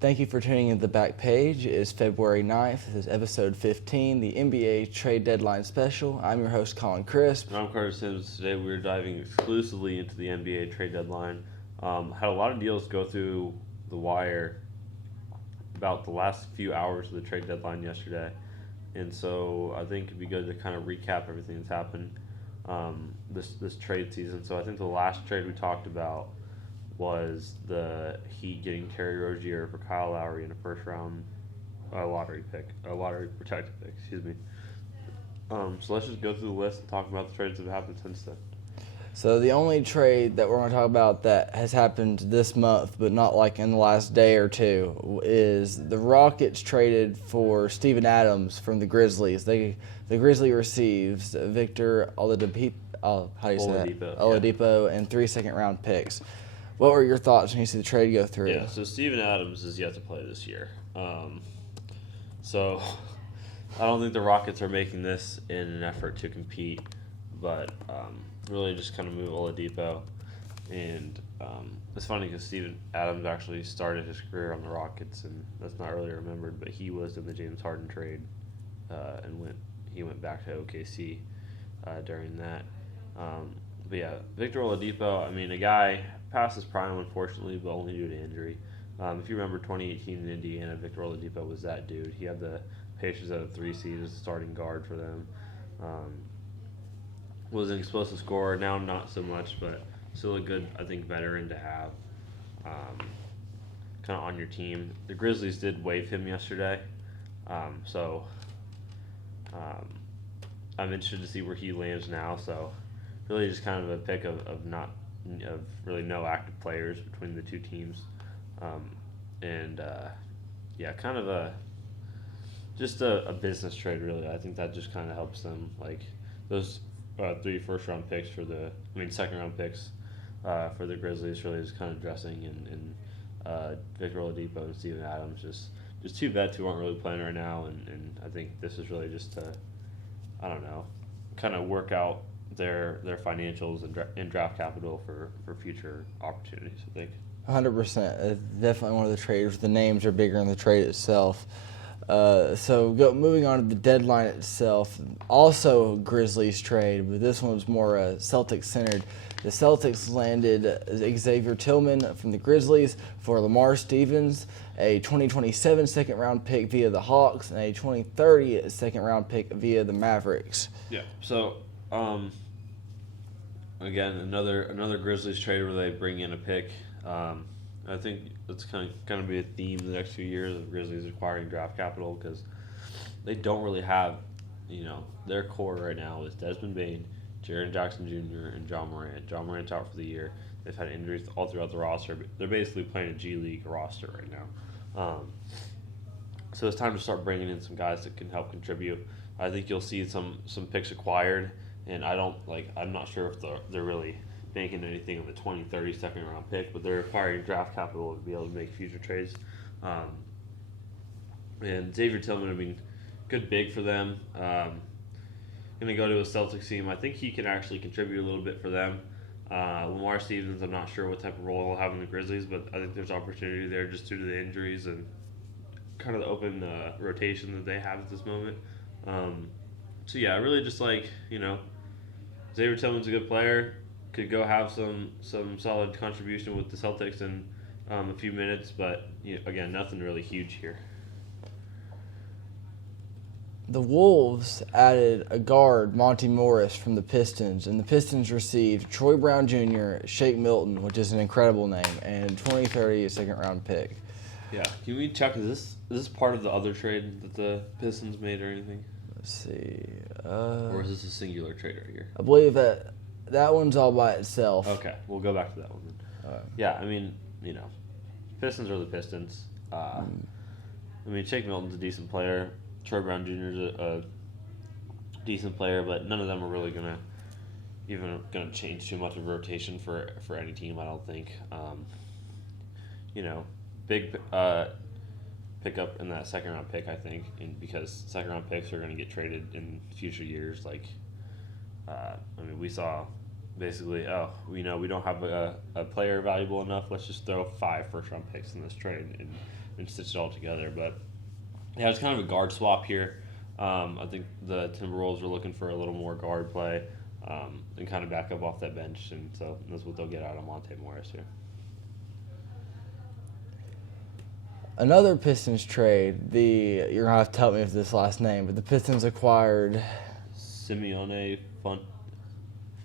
Thank you for tuning in to the back page. It is February 9th. This is episode 15, the NBA trade deadline special. I'm your host, Collin Crisp. And I'm Carter Sims. Today we're diving exclusively into the NBA trade deadline. Had a lot of deals go through the wire about the last few hours of the trade deadline yesterday. And so I think it'd be good to kind of recap everything that's happened this trade season. So I think the last trade we talked about was the Heat getting Terry Rozier for Kyle Lowry in a first-round lottery protected pick, excuse me. So let's just go through the list and talk about the trades that have happened since then. So the only trade that we're going to talk about that has happened this month, but not like in the last day or two, is the Rockets traded for Steven Adams from the Grizzlies. The Grizzlies receives Victor Oladipo, Oladipo, and 3 second-round picks. What were your thoughts when you see the trade go through? Yeah, so Steven Adams is yet to play this year. So I don't think the Rockets are making this in an effort to compete, but really just kind of move Oladipo. And it's funny because Steven Adams actually started his career on the Rockets, and that's not really remembered, but he was in the James Harden trade and he went back to OKC during that. But yeah, Victor Oladipo, I mean, a guy past his prime, unfortunately, but only due to injury. If you remember 2018 in Indiana, Victor Oladipo was that dude. He had the Pacers at a 3 seed as a starting guard for them. Was an explosive scorer. Now not so much, but still a good, I think, veteran to have kind of on your team. The Grizzlies did waive him yesterday, so I'm interested to see where he lands now. So really just kind of a pick of really no active players between the two teams. Yeah, kind of just a business trade, really. I think that just kind of helps them. Like those 3 first-round picks second-round picks for the Grizzlies, really just kind of dressing and Victor Oladipo and Steven Adams, just 2 vets who aren't really playing right now, and I think this is really just to, I don't know, kind of work out their financials and draft capital for future opportunities, I think. 100%. It's definitely one of the trades. The names are bigger than the trade itself. Moving on to the deadline itself, also Grizzlies trade, but this one was more Celtics-centered. The Celtics landed Xavier Tillman from the Grizzlies for Lamar Stevens, a 2027 second-round pick via the Hawks, and a 2030 second-round pick via the Mavericks. Yeah, so again, another Grizzlies trade where they bring in a pick. I think it's kind of be a theme the next few years of Grizzlies acquiring draft capital because they don't really have, their core right now is Desmond Bane, Jaren Jackson Jr., and John Morant. John Morant's out for the year. They've had injuries all throughout the roster, but they're basically playing a G League roster right now. So it's time to start bringing in some guys that can help contribute. I think you'll see some picks acquired, and I'm not sure if they're really banking anything on the 2030 second round pick, but they're acquiring draft capital to be able to make future trades. And Xavier Tillman, good big for them. Going to go to a Celtics team. I think he can actually contribute a little bit for them. Lamar Stevens, I'm not sure what type of role he'll have in the Grizzlies, but I think there's opportunity there just due to the injuries and kind of the open rotation that they have at this moment. So yeah, I really just Xavier Tillman's a good player. Could go have some solid contribution with the Celtics in a few minutes, but again, nothing really huge here. The Wolves added a guard, Monty Morris, from the Pistons, and the Pistons received Troy Brown Jr., Shake Milton, which is an incredible name, and 2030 second-round pick. Yeah. Can we check, is this part of the other trade that the Pistons made or anything? Let's see. Or is this a singular trade right here? I believe that one's all by itself. Okay, we'll go back to that one then. Yeah, Pistons are the Pistons. Shake Milton's a decent player. Troy Brown Jr. is a decent player, but none of them are really gonna change too much of rotation for any team. I don't think. Big pickup in that second round pick. I think, because second round picks are going to get traded in future years. We saw basically, we don't have a player valuable enough. Let's just throw 5 first round picks in this trade, and and stitch it all together. But yeah, it's kind of a guard swap here. I think the Timberwolves are looking for a little more guard play and kind of back up off that bench, and so that's what they'll get out of Monte Morris here. Another Pistons trade. You're gonna have to help me with this last name, but the Pistons acquired Simeone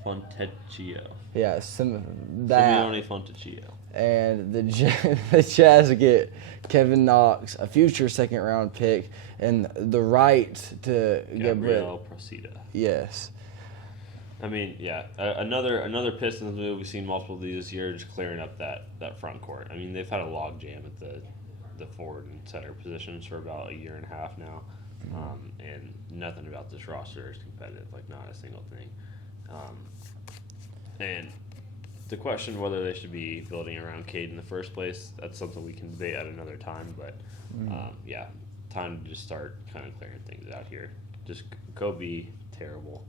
Fontecchio. Yeah, Simeone Fontecchio. And the Jazz get Kevin Knox, a future second-round pick, and the right to Gabriel Procida. Yes. I mean, yeah, another Pistons move. We've seen multiple of these this year, just clearing up that front court. I mean, they've had a log jam at the forward and center positions for about a year and a half now, and nothing about this roster is competitive. Like, not a single thing. And the question whether they should be building around Cade in the first place, that's something we can debate at another time. But yeah, time to just start kind of clearing things out here. Just go be terrible,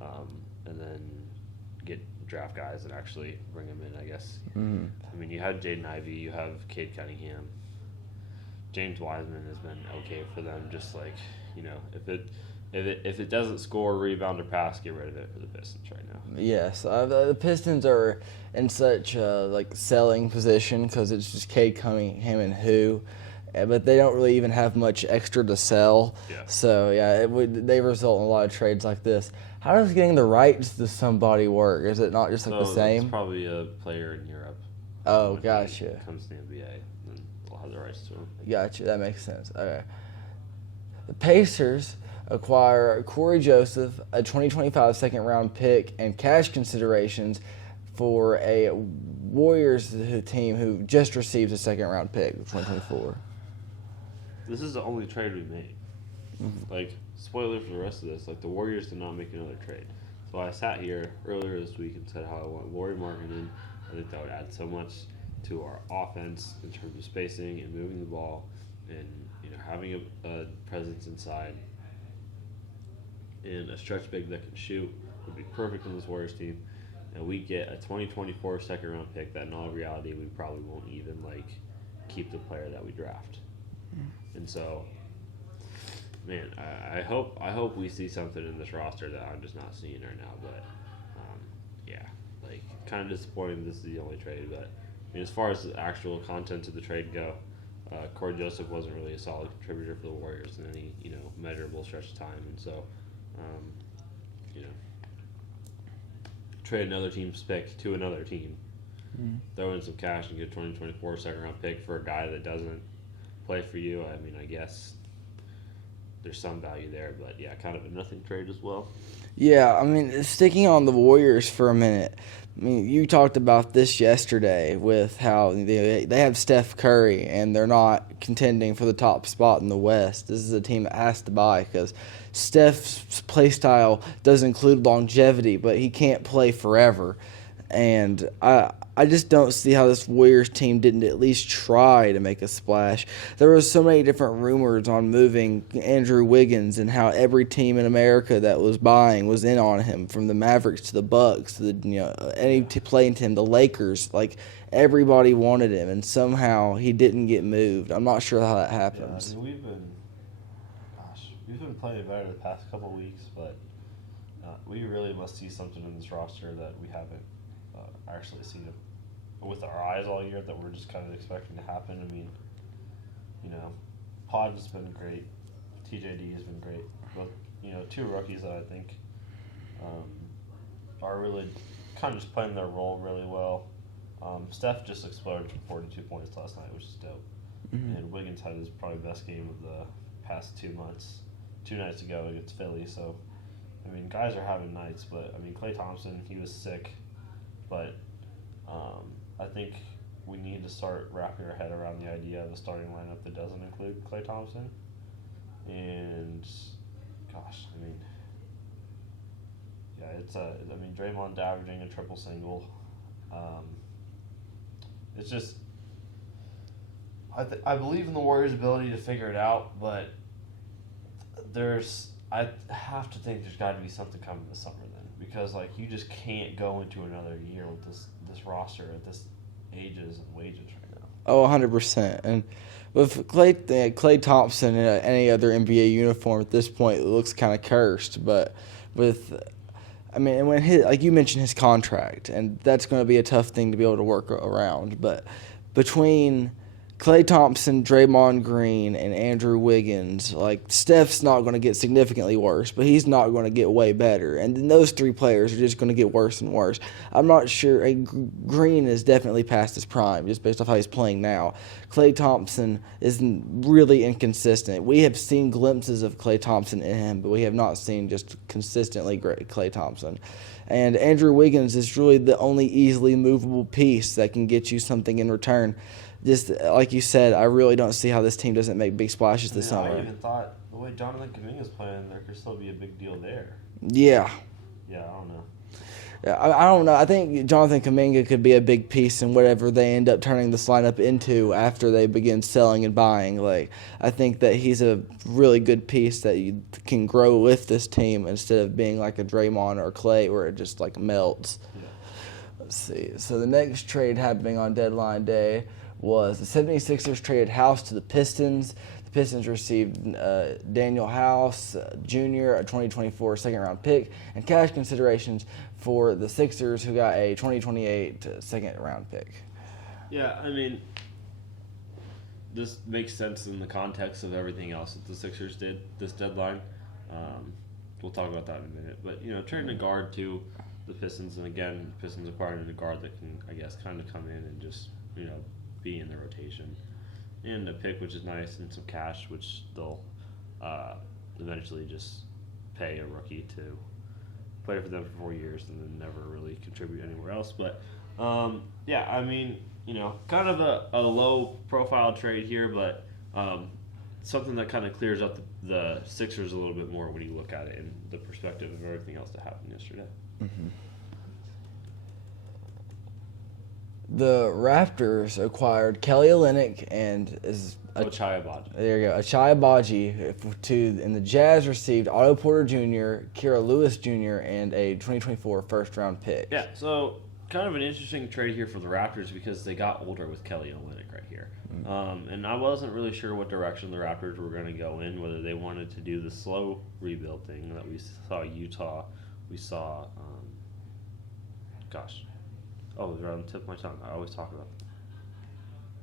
and then get draft guys and actually bring them in, I guess. I mean, you have Jaden Ivey, you have Cade Cunningham. James Wiseman has been okay for them. Just like, if it doesn't score, rebound, or pass, get rid of it for the Pistons right now. Yes, the Pistons are in such selling position because it's just Cade Cunningham and who, but they don't really even have much extra to sell. Yeah. So yeah, they result in a lot of trades like this. How does getting the rights to somebody work? Is it not just like the same? It's probably a player in Europe. Oh, When gotcha. he comes to the NBA, then they'll have the rights to him. Gotcha. That makes sense. Okay. The Pacers acquire Corey Joseph, a 2025 second-round pick, and cash considerations for a Warriors team who just received a second-round pick in 2024. This is the only trade we made. Like, spoiler for the rest of this, like, the Warriors did not make another trade. So I sat here earlier this week and said how I want Lauri Markkanen. I think that would add so much to our offense in terms of spacing and moving the ball and having a presence inside. And a stretch big that can shoot would be perfect on this Warriors team. And we get a 2024 second round pick that in all reality we probably won't even keep the player that we draft. And so, man, I hope we see something in this roster that I'm just not seeing right now. But yeah, kind of disappointing. This is the only trade. But I mean, as far as the actual content of the trade go, Corey Joseph wasn't really a solid contributor for the Warriors in any measurable stretch of time, and so. Trade another team's pick to another team, throw in some cash and get a 2024 second round pick for a guy that doesn't play for you. I mean, I guess there's some value there, but yeah, kind of a nothing trade as well. Yeah, I mean, sticking on the Warriors for a minute. I mean, you talked about this yesterday with how they have Steph Curry and they're not contending for the top spot in the West. This is a team that has to buy because Steph's play style does include longevity, but he can't play forever. And I just don't see how this Warriors team didn't at least try to make a splash. There were so many different rumors on moving Andrew Wiggins and how every team in America that was buying was in on him, from the Mavericks to the Bucks to any playing team, the Lakers. Everybody wanted him, and somehow he didn't get moved. I'm not sure how that happens. Yeah, I mean, we've been playing better the past couple of weeks, but we really must see something in this roster that we haven't actually seen with our eyes all year that we're just kind of expecting to happen. I mean, Pod has been great. TJD has been great. Both, two rookies that I think are really kind of just playing their role really well. Steph just exploded for 42 points last night, which is dope. Mm-hmm. And Wiggins had his probably best game of the past 2 months. 2 nights ago against Philly. So, I mean, guys are having nights, but, I mean, Klay Thompson, he was sick. But I think we need to start wrapping our head around the idea of a starting lineup that doesn't include Klay Thompson. And, gosh, I mean, yeah, Draymond averaging a triple single. It's just, I believe in the Warriors' ability to figure it out, but I have to think there's got to be something coming this summer then, because you just can't go into another year with this roster at this ages and wages right now. Oh, 100%. And with Klay Thompson in any other NBA uniform at this point, it looks kind of cursed. But with, I mean, when like you mentioned, his contract, and that's going to be a tough thing to be able to work around. But between Klay Thompson, Draymond Green, and Andrew Wiggins, like Steph's not going to get significantly worse, but he's not going to get way better. And then those three players are just going to get worse and worse. I'm not sure. Green is definitely past his prime, just based off how he's playing now. Klay Thompson is really inconsistent. We have seen glimpses of Klay Thompson in him, but we have not seen just consistently great Klay Thompson. And Andrew Wiggins is really the only easily movable piece that can get you something in return. Just like you said, I really don't see how this team doesn't make big splashes this summer. I even thought the way Jonathan Kuminga's playing, there could still be a big deal there. Yeah. Yeah, I don't know. I don't know. I think Jonathan Kuminga could be a big piece in whatever they end up turning this lineup into after they begin selling and buying. Like, I think that he's a really good piece that you can grow with this team instead of being like a Draymond or Klay where it just like melts. Yeah. Let's see. So the next trade happening on deadline day was the 76ers traded House to the Pistons. The Pistons received Daniel House Jr., a 2024 second-round pick, and cash considerations for the Sixers, who got a 2028 second-round pick. Yeah, I mean, this makes sense in the context of everything else that the Sixers did this deadline. We'll talk about that in a minute. But, trading a guard to the Pistons, and again, the Pistons acquiring a guard that can, I guess, kind of come in and just, be in the rotation. And a pick, which is nice, and some cash, which they'll eventually just pay a rookie to play for them for 4 years and then never really contribute anywhere else. But, yeah, I mean, kind of a low-profile trade here, but something that kind of clears up the Sixers a little bit more when you look at it in the perspective of everything else that happened yesterday. Mm-hmm. The Raptors acquired Kelly Olynyk and Ochai Agbaji. There you go, Ochai Agbaji, and the Jazz received Otto Porter Jr., Kira Lewis Jr., and a 2024 first-round pick. Yeah, so kind of an interesting trade here for the Raptors because they got older with Kelly Olynyk right here. Mm-hmm. And I wasn't really sure what direction the Raptors were going to go in, whether they wanted to do the slow rebuild thing that we saw Utah. We saw, oh, it was right on the tip of my tongue. I always talk about it.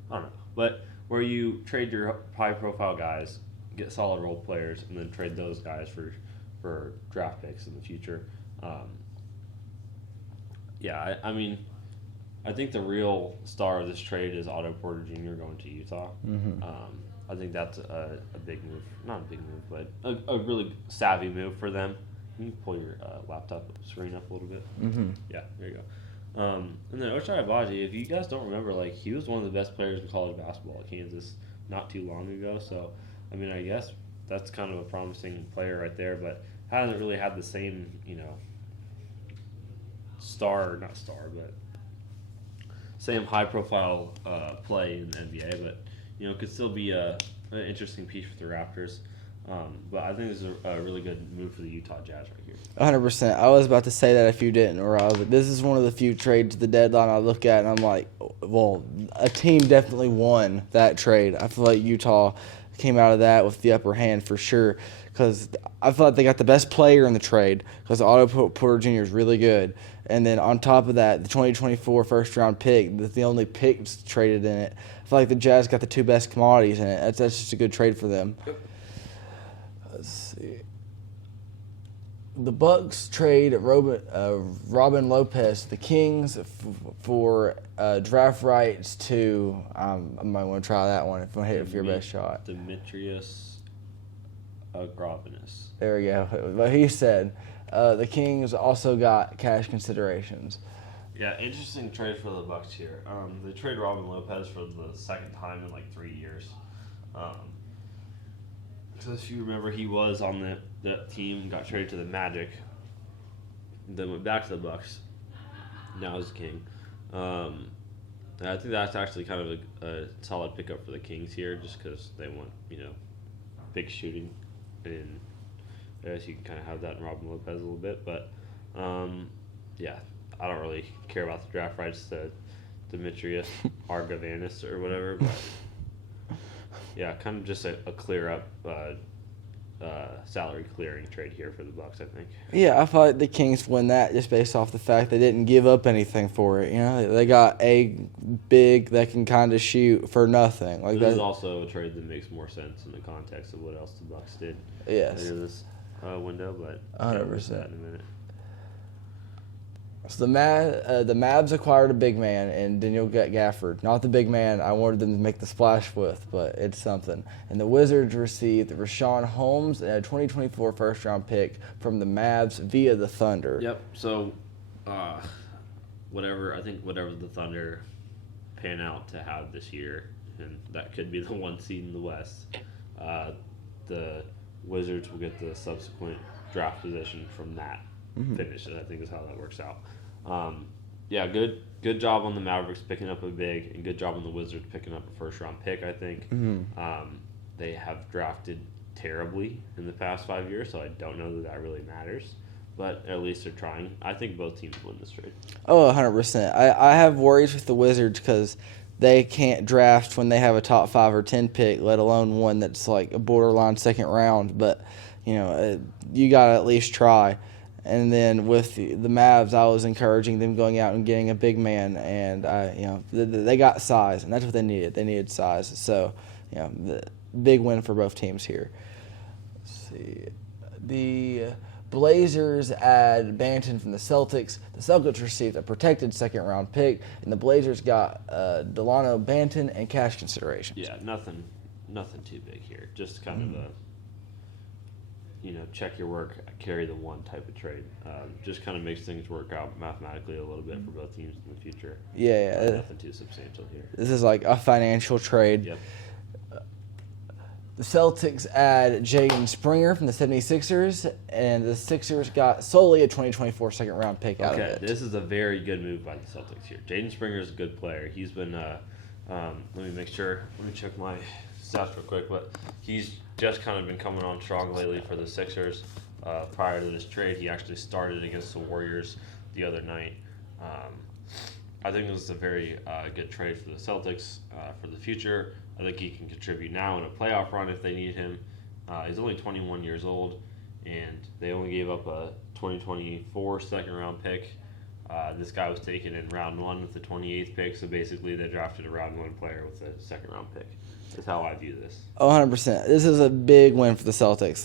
I don't know. But where you trade your high-profile guys, get solid role players, and then trade those guys for draft picks in the future. Yeah, I mean, I think the real star of this trade is Otto Porter Jr. going to Utah. Mm-hmm. I think that's a big move. Not a big move, but a really savvy move for them. Can you pull your laptop screen up a little bit? Mm-hmm. Yeah, there you go. And then Ochai Agbaji, if you guys don't remember, he was one of the best players in college basketball at Kansas not too long ago. So, I mean, I guess that's kind of a promising player right there, but hasn't really had the same, same high-profile play in the NBA, but, could still be an interesting piece for the Raptors. But I think this is a really good move for the Utah Jazz right here. 100%. I was about to say that if you didn't, or I was like, this is one of the few trades to the deadline I look at, and I'm like, well, a team definitely won that trade. I feel like Utah came out of that with the upper hand for sure, because I feel like they got the best player in the trade, because Otto Porter Jr. is really good. And then on top of that, the 2024 first-round pick, that's the only pick traded in it. I feel like the Jazz got the two best commodities in it. That's just a good trade for them. Let's see. The Bucks trade Robin Lopez to the Kings for draft rights to. I might want to try that one if I hit it for your best shot. Demetrius Agrovenis. There we go. But he said the Kings also got cash considerations. Yeah, interesting trade for the Bucks here. They trade Robin Lopez for the second time in 3 years. Because if you remember, he was on that team, got traded to the Magic, then went back to the Bucks. Now he's King. And I think that's actually kind of a solid pickup for the Kings here, just because they want big shooting, and I guess you can kind of have that in Robin Lopez a little bit. But yeah, I don't really care about the draft rights Demetrius Argavanis or whatever. But yeah, kind of just a clear up salary clearing trade here for the Bucks, I think. Yeah, I feel like the Kings win that just based off the fact they didn't give up anything for it. You know, they got a big that can kind of shoot for nothing. Like This is that. also a trade that makes more sense in the context of what else the Bucks did Yes, in this window, but 100%. we'll get to that in a minute. So the Mavs acquired a big man in Daniel Gafford. Not the big man I wanted them to make the splash with, but it's something. And the Wizards received Rashawn Holmes and a 2024 first-round pick from the Mavs via the Thunder. Yep. So, whatever the Thunder pan out to have this year, and that could be the 1 seed in the West, the Wizards will get the subsequent draft position from that finish, and I think is how that works out. Yeah, good job on the Mavericks picking up a big, and good job on the Wizards picking up a first-round pick, I think. They have drafted terribly in the past 5 years, so I don't know that really matters. But at least they're trying. I think both teams win this trade. Oh, 100%. I have worries with the Wizards because they can't draft when they have a top 5 or 10 pick, let alone one that's like a borderline second round. But, you know, you got to at least try. And then with the Mavs, I was encouraging them going out and getting a big man, and they got size, and that's what they needed. They needed size. So, the big win for both teams here. Let's see, the Blazers add Banton from the Celtics. The Celtics received a protected second-round pick, and the Blazers got Delano Banton and cash considerations. Yeah, nothing too big here. Just kind of a check your work, carry the one type of trade. Just kind of makes things work out mathematically a little bit for both teams in the future. Yeah. Nothing too substantial here. This is like a financial trade. Yep. The Celtics add Jaden Springer from the 76ers, and the Sixers got solely a 2024 second-round pick out of it. Okay, this is a very good move by the Celtics here. Jaden Springer is a good player. He's been, let me make sure, let me check my stats real quick, but he's just kind of been coming on strong lately for the Sixers. Prior to this trade, he actually started against the Warriors the other night. I think this is a very good trade for the Celtics for the future. I think he can contribute now in a playoff run if they need him. He's only 21 years old, and they only gave up a 2024 second-round pick. This guy was taken in round 1 with the 28th pick, so basically they drafted a round 1 player with a second-round pick. That's how I view this. 100%. This is a big win for the Celtics.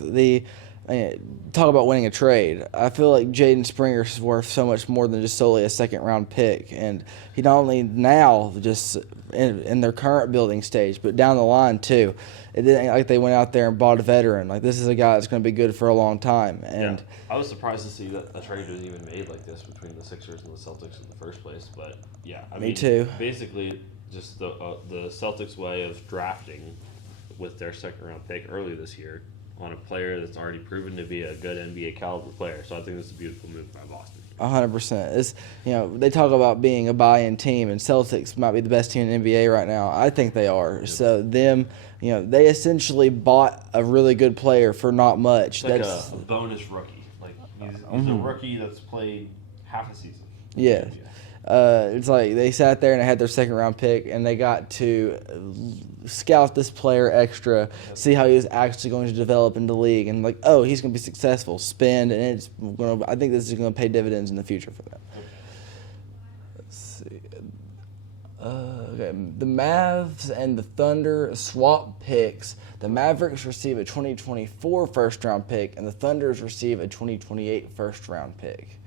Talk about winning a trade. I feel like Jaden Springer is worth so much more than just solely a second-round pick. And he not only now just in their current building stage, but down the line too. It didn't like they went out there and bought a veteran. Like, this is a guy that's going to be good for a long time. And yeah. I was surprised to see that a trade was even made like this between the Sixers and the Celtics in the first place. But yeah, Me too. Basically, just the Celtics' way of drafting with their second-round pick early this year on a player that's already proven to be a good NBA caliber player. So I think this is a beautiful move by Boston. 100%. It's, they talk about being a buy-in team, and Celtics might be the best team in the NBA right now. I think they are. Yep. So them, they essentially bought a really good player for not much. It's like a bonus rookie. Like he's a rookie that's played half a season. Yeah. It's like they sat there and they had their second-round pick, and they got to scout this player extra, see how he was actually going to develop in the league, and like, oh, he's going to be successful, spend, and I think this is going to pay dividends in the future for them. Let's see. Okay, the Mavs and the Thunder swap picks. The Mavericks receive a 2024 first-round pick, and the Thunders receive a 2028 first-round pick.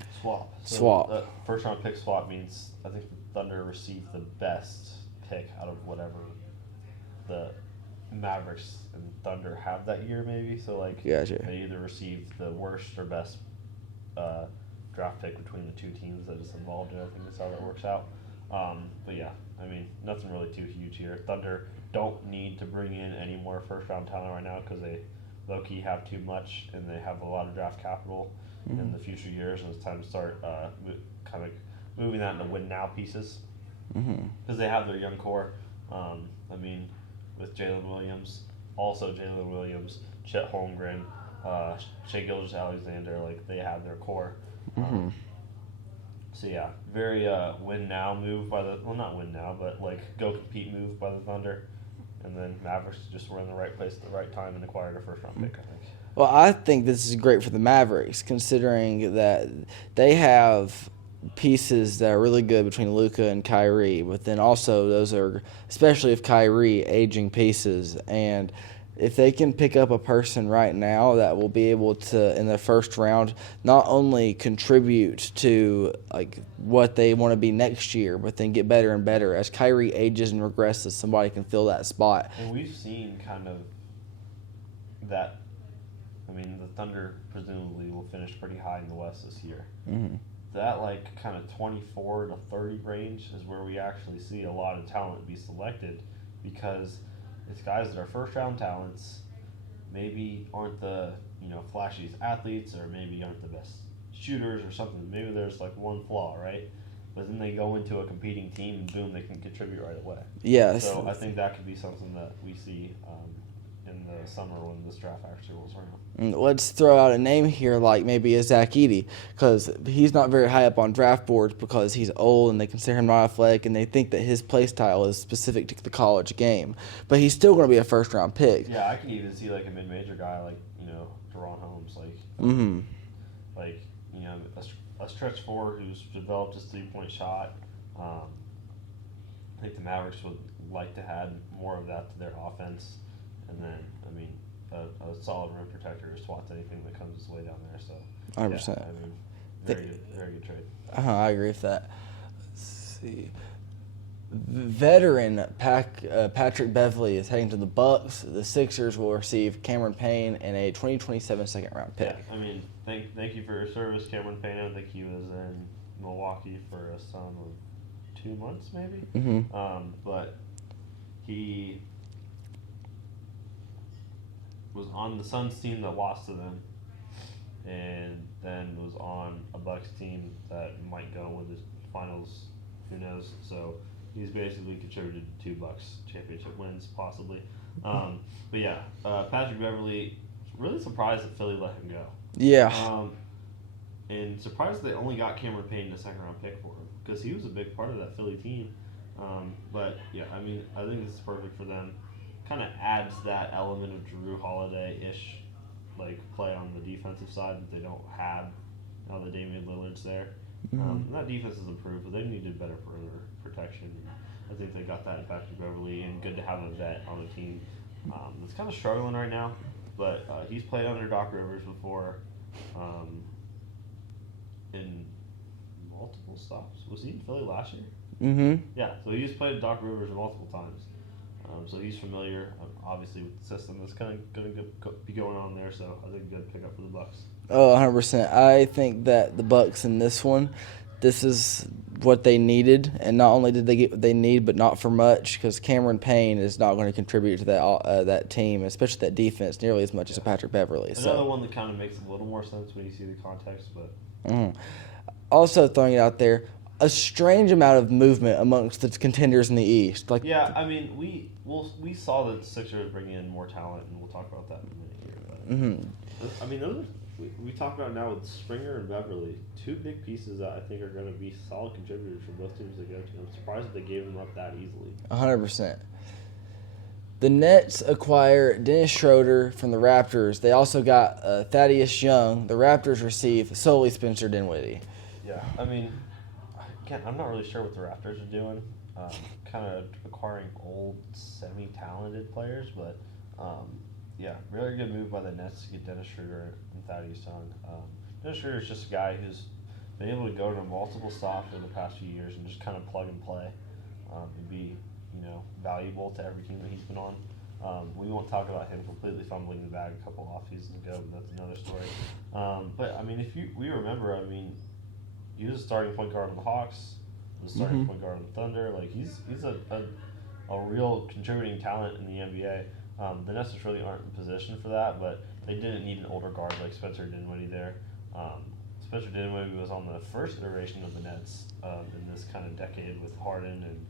Swap. First round pick swap means I think the Thunder received the best pick out of whatever the Mavericks and Thunder have that year, maybe. So gotcha. They either received the worst or best draft pick between the two teams that is involved, and I think that's how that works out. But yeah, nothing really too huge here. Thunder don't need to bring in any more first round talent right now because they low-key have too much, and they have a lot of draft capital in the future years, and it's time to start kind of moving that into win-now pieces because they have their young core. With Jalen Williams, Chet Holmgren, Shai Gilgeous-Alexander, they have their core. So yeah, very win now move by the not win now, but like go compete move by the Thunder, and then Mavericks just were in the right place at the right time and acquired a first round pick. I think. Well, I think this is great for the Mavericks, considering that they have pieces that are really good between Luka and Kyrie, but then also those are, especially if Kyrie, aging pieces. And if they can pick up a person right now that will be able to, in the first round, not only contribute to like what they want to be next year, but then get better and better. As Kyrie ages and regresses, somebody can fill that spot. And we've seen kind of that. I mean, the Thunder presumably will finish pretty high in the West this year. Mm-hmm. That like kind of 24 to 30 range is where we actually see a lot of talent be selected, because it's guys that are first round talents, maybe aren't the flashiest athletes, or maybe aren't the best shooters or something. Maybe there's like one flaw, right? But then they go into a competing team and boom, they can contribute right away. Yes. So I think that could be something that we see in the summer when this draft actually rolls around. Let's throw out a name here, like maybe a Zach Edey, because he's not very high up on draft boards because he's old and they consider him not athletic, and they think that his play style is specific to the college game. But he's still going to be a first round pick. Yeah, I can even see like a mid-major guy like Deron Holmes, like a stretch forward who's developed his 3-point shot. I think the Mavericks would like to add more of that to their offense. And then, I mean, a solid rim protector who swats anything that comes his way down there. So, 100%. Yeah, I mean, very good trade. I agree with that. Let's see. Veteran Patrick Beverley is heading to the Bucks. The Sixers will receive Cameron Payne and a 2027 second-round pick. Yeah, I mean, thank you for your service, Cameron Payne. I think he was in Milwaukee for a sum of 2 months, maybe. Mm-hmm. But he was on the Suns team that lost to them, and then was on a Bucks team that might go with the finals. Who knows? So he's basically contributed to 2 Bucks championship wins, possibly. But yeah, Patrick Beverley, really surprised that Philly let him go. Yeah. And surprised they only got Cameron Payne, a second-round pick for him, because he was a big part of that Philly team. But yeah, I mean, I think this is perfect for them. Kind of adds that element of Drew Holiday-ish like play on the defensive side that they don't have now that Damian Lillard's there. And that defense has improved, but they needed better perimeter protection. I think they got that in Patrick Beverley, and good to have a vet on the team that's kind of struggling right now. But he's played under Doc Rivers before in multiple stops. Was he in Philly last year? Mm-hmm. Yeah, so he's played Doc Rivers multiple times. So he's familiar, obviously, with the system that's kind of going to be going on there. So I think a good pickup for the Bucks. Oh, 100%. I think that the Bucks in this one, this is what they needed, and not only did they get what they need, but not for much, because Cameron Payne is not going to contribute to that team, especially that defense, nearly as much as Patrick Beverley. Another one that kind of makes a little more sense when you see the context, but also throwing it out there, a strange amount of movement amongst the contenders in the East. Yeah, I mean, we saw that the Sixers bring in more talent, and we'll talk about that in a minute here. But I mean, we talk about now with Springer and Beverly, 2 big pieces that I think are going to be solid contributors for both teams they go to. I'm surprised that they gave them up that easily. 100%. The Nets acquire Dennis Schroeder from the Raptors. They also got Thaddeus Young. The Raptors receive solely Spencer Dinwiddie. Yeah, I mean, again, I'm not really sure what the Raptors are doing. Kind of acquiring old, semi-talented players, but yeah, really good move by the Nets to get Dennis Schroeder and Thaddeus Young. Dennis Schroeder is just a guy who's been able to go to multiple stops over the past few years and just kind of plug and play and be valuable to every team that he's been on. We won't talk about him completely fumbling the bag a couple off seasons ago, but that's another story. But I mean, if we remember, I mean, he was a starting point guard on the Hawks, the starting point guard on the Thunder. Like he's a real contributing talent in the NBA. The Nets really aren't in position for that, but they didn't need an older guard like Spencer Dinwiddie there. Spencer Dinwiddie was on the first iteration of the Nets in this kind of decade with Harden and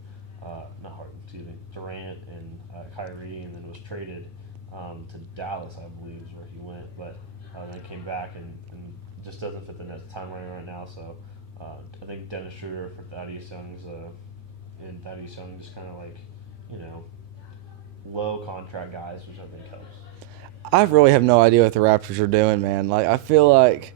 Durant and Kyrie, and then was traded to Dallas, I believe, is where he went. But then came back and just doesn't fit the Nets timeline right now. So I think Dennis Schroeder for Thaddeus Young's and Thaddeus Young just kind of like, low contract guys, which I think helps. I really have no idea what the Raptors are doing, man. Like, I feel like,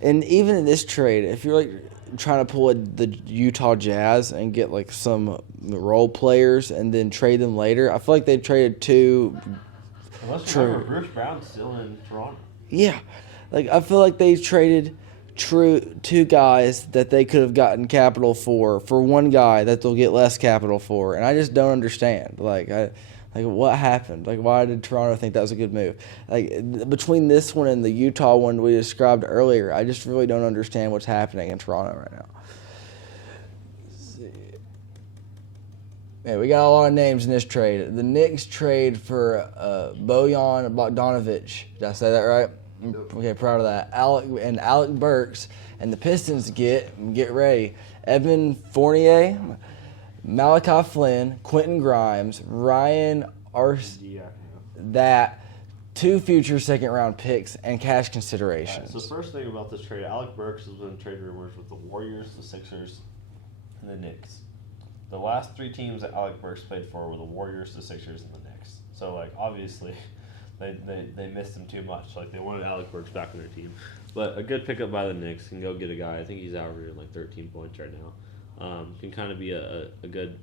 and even in this trade, if you're like trying to pull the Utah Jazz and get like some role players and then trade them later, I feel like they've traded two. Unless you remember, Bruce Brown's still in Toronto. Yeah, like I feel like they traded two guys that they could have gotten capital for one guy that they'll get less capital for, and I just don't understand. Like what happened? Like, why did Toronto think that was a good move? Like, between this one and the Utah one we described earlier, I just really don't understand what's happening in Toronto right now. Let's see. Man, we got a lot of names in this trade. The Knicks trade for Bojan Bogdanovic. Did I say that right? Nope. Okay, proud of that. Alec Burks, and the Pistons get ready. Evan Fournier, Malachi Flynn, Quentin Grimes, Ryan that 2 future second-round picks and cash considerations. So first thing about this trade, Alec Burks has been trade rumors with the Warriors, the Sixers, and the Knicks. The last 3 teams that Alec Burks played for were the Warriors, the Sixers, and the Knicks. So, like, obviously, they missed him too much. Like, they wanted Alec Burks back on their team. But a good pickup by the Knicks can go get a guy. I think he's averaging like 13 points right now. Can kind of be a good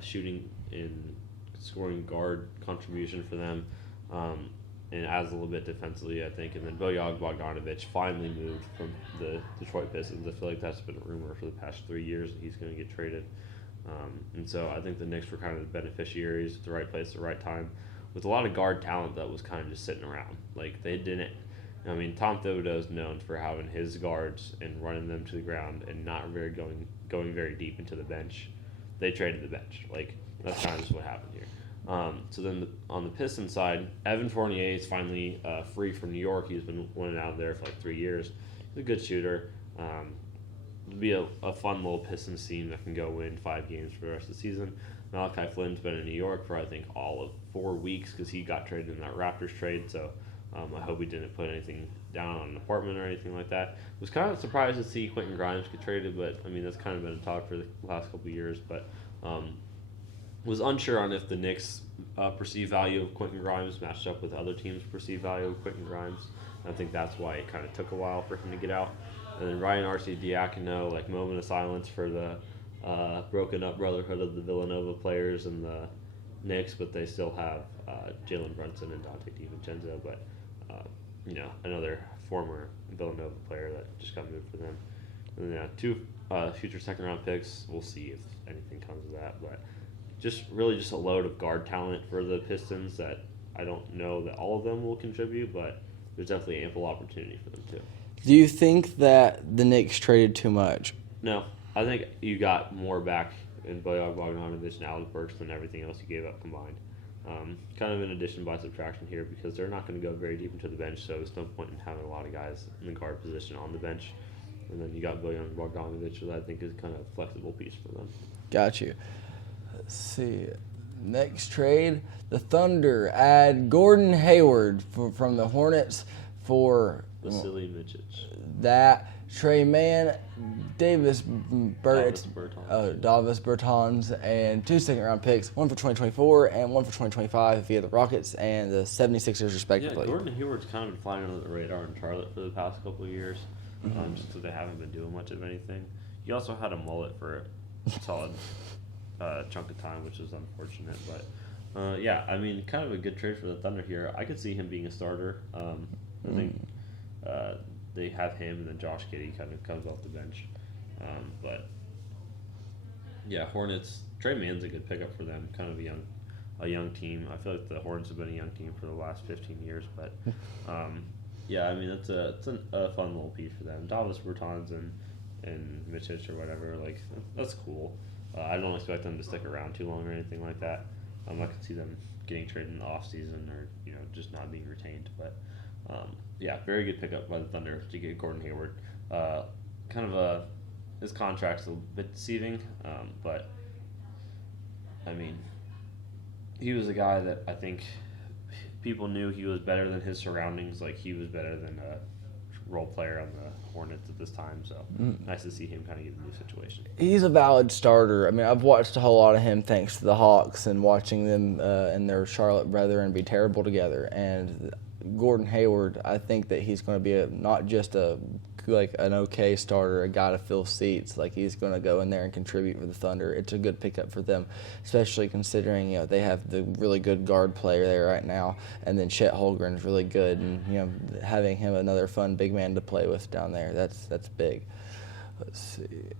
shooting and scoring guard contribution for them, and adds a little bit defensively, I think. And then Bojan Bogdanovic finally moved from the Detroit Pistons. I feel like that's been a rumor for the past 3 years that he's going to get traded. And so I think the Knicks were kind of the beneficiaries at the right place at the right time, with a lot of guard talent that was kind of just sitting around. Like, they didn't. I mean, Tom Thibodeau is known for having his guards and running them to the ground and not going very deep into the bench. They traded the bench. Like, that's kind of just what happened here. So then on the Pistons side, Evan Fournier is finally free from New York. He's been winning out there for like 3 years. He's a good shooter. It'll be a fun little Pistons team that can go win 5 games for the rest of the season. Malachi Flynn's been in New York for, I think, all of 4 weeks because he got traded in that Raptors trade. So I hope he didn't put anything down on an apartment or anything like that. Was kind of surprised to see Quentin Grimes get traded, but, I mean, that's kind of been a talk for the last couple of years. But was unsure on if the Knicks' perceived value of Quentin Grimes matched up with other teams' perceived value of Quentin Grimes. I think that's why it kind of took a while for him to get out. And then Ryan Arcidiacono, like, moment of silence for the broken up brotherhood of the Villanova players and the Knicks, but they still have Jalen Brunson and Dante DiVincenzo, but another former Villanova player that just got moved for them. And then 2 future second round picks. We'll see if anything comes of that, but just a load of guard talent for the Pistons that I don't know that all of them will contribute, but there's definitely ample opportunity for them too. Do you think that the Knicks traded too much? No, I think you got more back in Bojan Bogdanovic and Alec Burks than everything else you gave up combined. Kind of an addition by subtraction here because they're not going to go very deep into the bench, so there's no point in having a lot of guys in the guard position on the bench. And then you got Bojan Bogdanovic, which I think is kind of a flexible piece for them. Got you. Let's see. Next trade, the Thunder add Gordon Hayward from the Hornets for Vasily Micic. That Trey Mann, Davis Bertans. and 2 second-round picks, one for 2024 and one for 2025 via the Rockets and the 76ers, respectively. Yeah, Gordon Hayward's kind of been flying under the radar in Charlotte for the past couple of years, just because they haven't been doing much of anything. He also had a mullet for a solid chunk of time, which is unfortunate. But, yeah, I mean, kind of a good trade for the Thunder here. I could see him being a starter. I think they have him, and then Josh Giddey kind of comes off the bench. But yeah, Hornets. Trey Mann's a good pickup for them. Kind of a young team. I feel like the Hornets have been a young team for the last 15 years. But yeah, I mean it's a fun little piece for them. Davis Bertans and Micic or whatever. Like that's cool. I don't expect them to stick around too long or anything like that. I could see them getting traded in the off season or just not being retained. But yeah, very good pickup by the Thunder to get Gordon Hayward. His contract's a bit deceiving, but I mean, he was a guy that I think people knew he was better than his surroundings. Like he was better than role player on the Hornets at this time, so nice to see him kind of get a new situation. He's a valid starter. I mean, I've watched a whole lot of him thanks to the Hawks and watching them and their Charlotte brethren be terrible together. And Gordon Hayward, I think that he's going to be not just an okay starter, a guy to fill seats. Like, he's going to go in there and contribute for the Thunder. It's a good pickup for them, especially considering they have the really good guard player there right now, and then Chet Holmgren's really good, and having him another fun big man to play with down there, that's big. Let's see.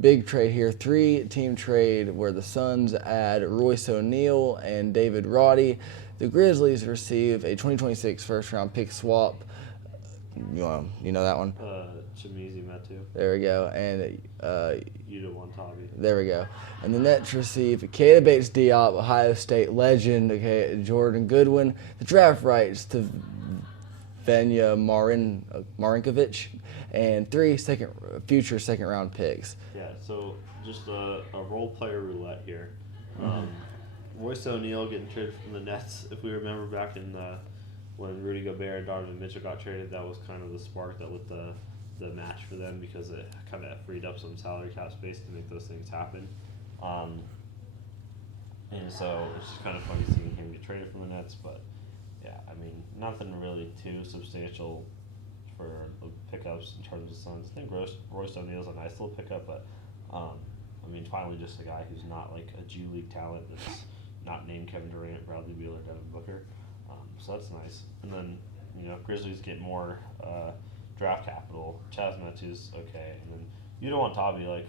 Big trade here, 3-team trade where the Suns add Royce O'Neal and David Roddy. The Grizzlies receive a 2026 first-round pick swap. You know that one? Chimizi Metu. There we go. And Yuta Wantabi. There we go. And the Nets receive Keita Bates-Diop, Ohio State legend, Jordan Goodwin, the draft rights to Venya Marinkovic, and 3 future second-round picks. Yeah, so just a role player roulette here. Royce O'Neal getting traded from the Nets. If we remember back in when Rudy Gobert and Donovan Mitchell got traded, that was kind of the spark that lit the match for them, because it kind of freed up some salary cap space to make those things happen. And so it's just kind of funny seeing him get traded from the Nets. But yeah, I mean, nothing really too substantial for pickups in terms of Suns. I think Royce O'Neal's a nice little pickup, but I mean, finally just a guy who's not like a G League talent that's not named Kevin Durant, Bradley Beal, or Devin Booker. So that's nice. And then, Grizzlies get more draft capital. Chaz Metu's okay. And then Yuta Wantabi,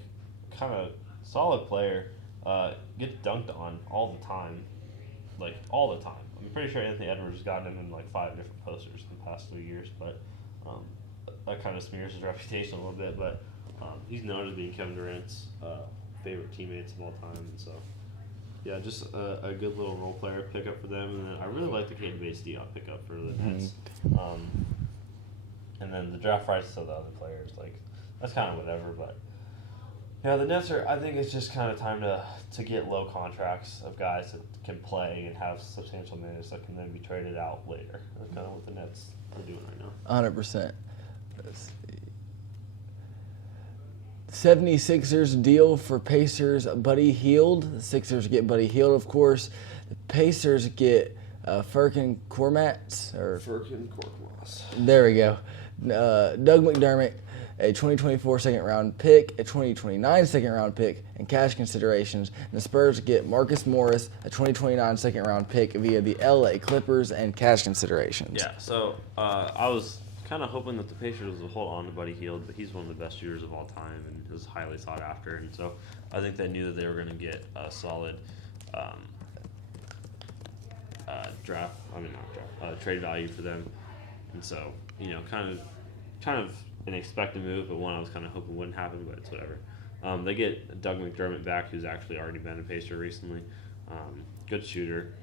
kind of solid player, gets dunked on all the time. All the time. I'm pretty sure Anthony Edwards has gotten him in 5 different posters in the past 2 years, but that kind of smears his reputation a little bit. But he's known as being Kevin Durant's favorite teammates of all time, and so yeah, just a good little role player pickup for them. And then I really like the Keita Bates-Diop pickup for the Nets. And then the draft rights to the other players, that's kind of whatever. But yeah, the Nets I think it's just kind of time to get low contracts of guys that can play and have substantial minutes that can then be traded out later. That's kind of what the Nets are doing right now. 100%. Let's see. 76ers deal for Pacers Buddy Hield. The Sixers get Buddy Hield, of course. The Pacers get Furkan Korkmaz. There we go. Doug McDermott, a 2024 second-round pick, a 2029 second-round pick, and cash considerations. And the Spurs get Marcus Morris, a 2029 second-round pick via the LA Clippers, and cash considerations. Yeah, so I was kind of hoping that the Pacers would hold on to Buddy Hield, but he's one of the best shooters of all time and was highly sought after. And so I think they knew that they were going to get a solid trade value for them. And so, kind of an expected move, but one I was kind of hoping wouldn't happen, but it's whatever. They get Doug McDermott back, who's actually already been a Pacer recently. Good shooter.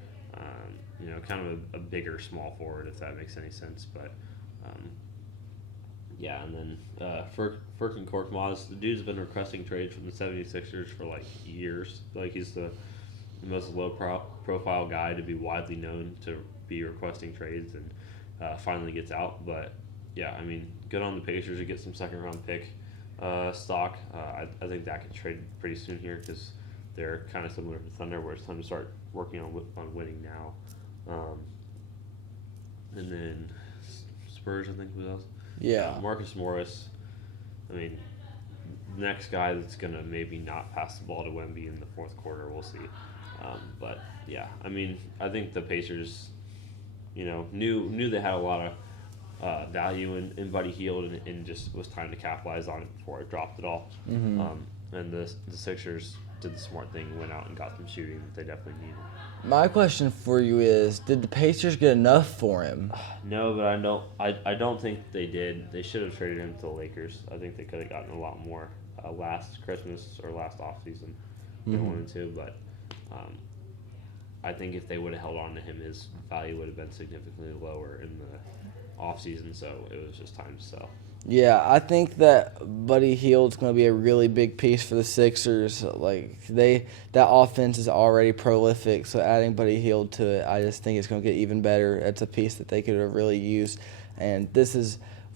Kind of a bigger small forward, if that makes any sense. But yeah, and then Furkan Korkmaz, the dude's been requesting trades from the 76ers for years. He's the most low-profile guy to be widely known to be requesting trades, and finally gets out. But yeah, I mean, good on the Pacers to get some second-round pick stock. I think that could trade pretty soon here, because they're kind of similar to the Thunder, where it's time to start working on winning now. And then Spurs, I think, who else? Yeah. Marcus Morris. I mean, next guy that's going to maybe not pass the ball to Wemby in the fourth quarter, we'll see. But yeah, I mean, I think the Pacers, knew they had a lot of value in Buddy Hield, and just was time to capitalize on it before it dropped it all. And the Sixers did the smart thing and went out and got some shooting that they definitely needed. My question for you is, did the Pacers get enough for him? No, but I don't think they did. They should have traded him to the Lakers. I think they could have gotten a lot more last Christmas or last offseason. They wanted to, but I think if they would have held on to him, his value would have been significantly lower in the offseason, so it was just time to sell. Yeah, I think that Buddy Hield's going to be a really big piece for the Sixers. That offense is already prolific, so adding Buddy Hield to it, I just think it's going to get even better. That's a piece that they could have really used And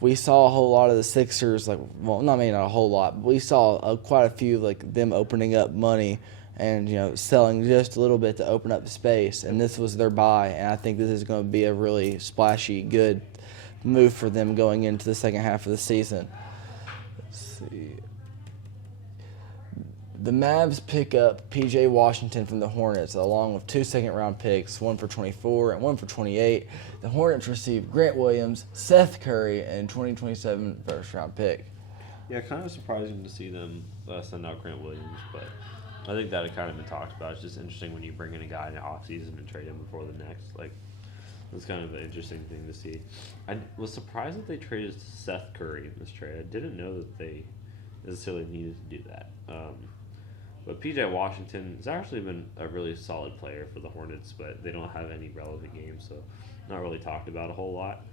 we saw a whole lot of the Sixers, not a whole lot, but we saw quite a few, them opening up money and, selling just a little bit to open up the space. And this was their buy, and I think this is going to be a really splashy, good move for them going into the second half of the season. Let's see. The Mavs pick up P.J. Washington from the Hornets, along with 2 second-round picks, one for 24 and one for 28. The Hornets receive Grant Williams, Seth Curry, and 2027 first-round pick. Yeah, kind of surprising to see them send out Grant Williams, but I think that had kind of been talked about. It's just interesting when you bring in a guy in the offseason and trade him before the next. It's kind of an interesting thing to see. I was surprised that they traded Seth Curry in this trade. I didn't know that they necessarily needed to do that. But P.J. Washington has actually been a really solid player for the Hornets, but they don't have any relevant games, so not really talked about a whole lot.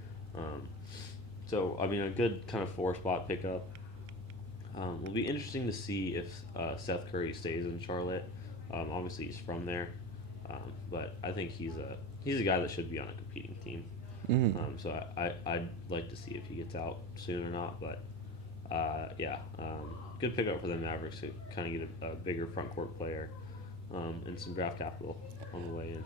A good kind of 4-spot pickup. It'll be interesting to see if Seth Curry stays in Charlotte. Obviously, he's from there, but I think he's a guy that should be on a competing team. Mm-hmm. So I'd like to see if he gets out soon or not, but good pickup for the Mavericks to kind of get a bigger front court player and some draft capital on the way in.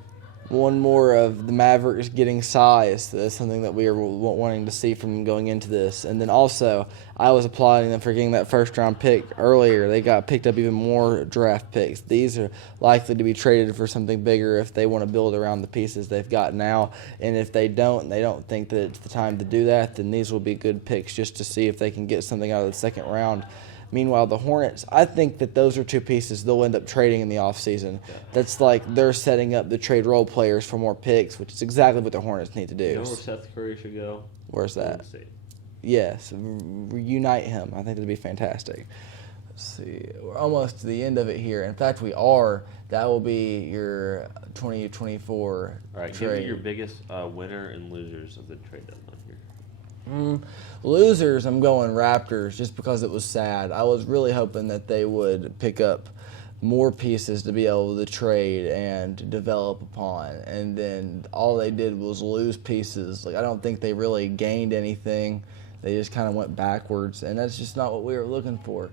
One more of the Mavericks getting size. That's something that we are wanting to see from them going into this. And then also, I was applauding them for getting that first-round pick earlier. They got picked up even more draft picks. These are likely to be traded for something bigger if they want to build around the pieces they've got now. And if they don't, and they don't think that it's the time to do that, then these will be good picks just to see if they can get something out of the second round. Meanwhile, the Hornets, I think that those are 2 pieces they'll end up trading in the offseason. That's they're setting up the trade role players for more picks, which is exactly what the Hornets need to do. You know where Seth Curry should go? Where's that? Yes, reunite him. I think that'd be fantastic. Let's see. We're almost to the end of it here. In fact, we are. That will be your 2024 All right, trade. give me your biggest winner and losers of the trade deadline here. Losers, I'm going Raptors just because it was sad. I was really hoping that they would pick up more pieces to be able to trade and develop upon. And then all they did was lose pieces. I don't think they really gained anything. They just kind of went backwards, and that's just not what we were looking for.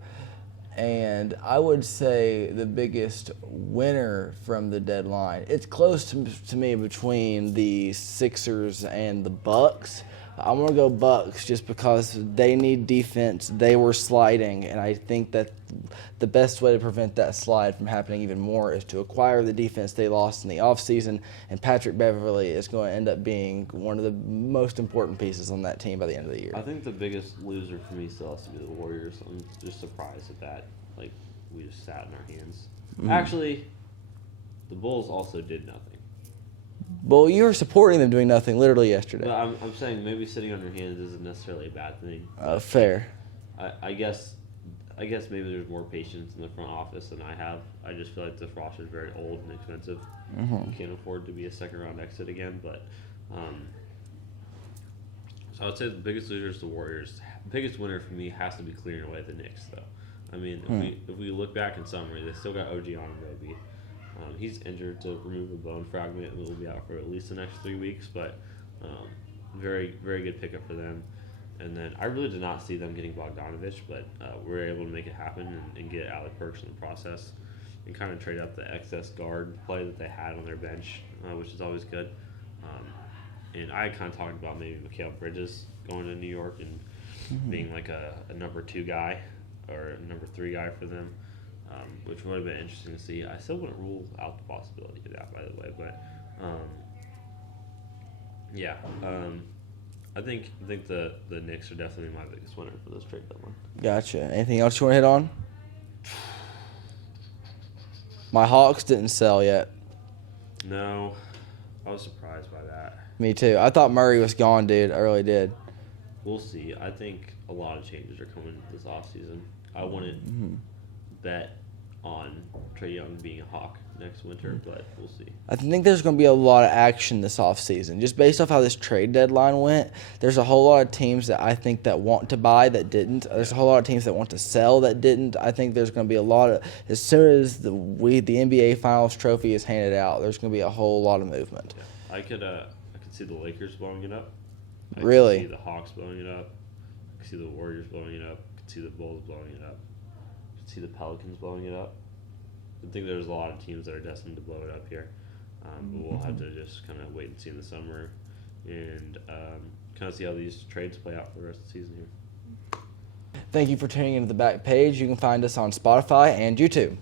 And I would say the biggest winner from the deadline, it's close to me between the Sixers and the Bucks. I'm going to go Bucks just because they need defense. They were sliding, and I think that the best way to prevent that slide from happening even more is to acquire the defense they lost in the offseason, and Patrick Beverley is going to end up being one of the most important pieces on that team by the end of the year. I think the biggest loser for me still has to be the Warriors. I'm just surprised at that. We just sat in our hands. Mm-hmm. Actually, the Bulls also did nothing. Well, you were supporting them doing nothing literally yesterday. No, I'm saying maybe sitting on your hands isn't necessarily a bad thing. Fair. I guess maybe there's more patience in the front office than I have. I just feel like this roster is very old and expensive. Mm-hmm. Can't afford to be a second-round exit again. But so I would say the biggest loser is the Warriors. The biggest winner for me has to be clearing away the Knicks, though. If we look back in summary, they still got OG Anunoby. He's injured to remove a bone fragment and will be out for at least the next 3 weeks, but very, very good pickup for them. And then I really did not see them getting Bogdanovich, but we were able to make it happen and get Alec Burks in the process and kind of trade up the excess guard play that they had on their bench, which is always good. And I kind of talked about maybe Mikal Bridges going to New York and being like a number 2 guy or a number 3 guy for them. Which would have been interesting to see. I still wouldn't rule out the possibility of that, by the way. But I think the Knicks are definitely my biggest winner for this trade deadline. Gotcha. Anything else you want to hit on? My Hawks didn't sell yet. No, I was surprised by that. Me too. I thought Murray was gone, dude. I really did. We'll see. I think a lot of changes are coming this offseason. I wouldn't bet on Trae Young being a Hawk next winter, but we'll see. I think there's going to be a lot of action this offseason. Just based off how this trade deadline went, there's a whole lot of teams that I think that want to buy that didn't. There's a whole lot of teams that want to sell that didn't. I think there's going to be a lot of, as soon as the NBA Finals trophy is handed out, there's going to be a whole lot of movement. Yeah. I could see the Lakers blowing it up. I Really? can see the Hawks blowing it up. I can see the Warriors blowing it up. I can see the Bulls blowing it up. I can see the Pelicans blowing it up. I think there's a lot of teams that are destined to blow it up here. But we'll have to just kind of wait and see in the summer and kind of see how these trades play out for the rest of the season here. Thank you for tuning into the Back Page. You can find us on Spotify and YouTube.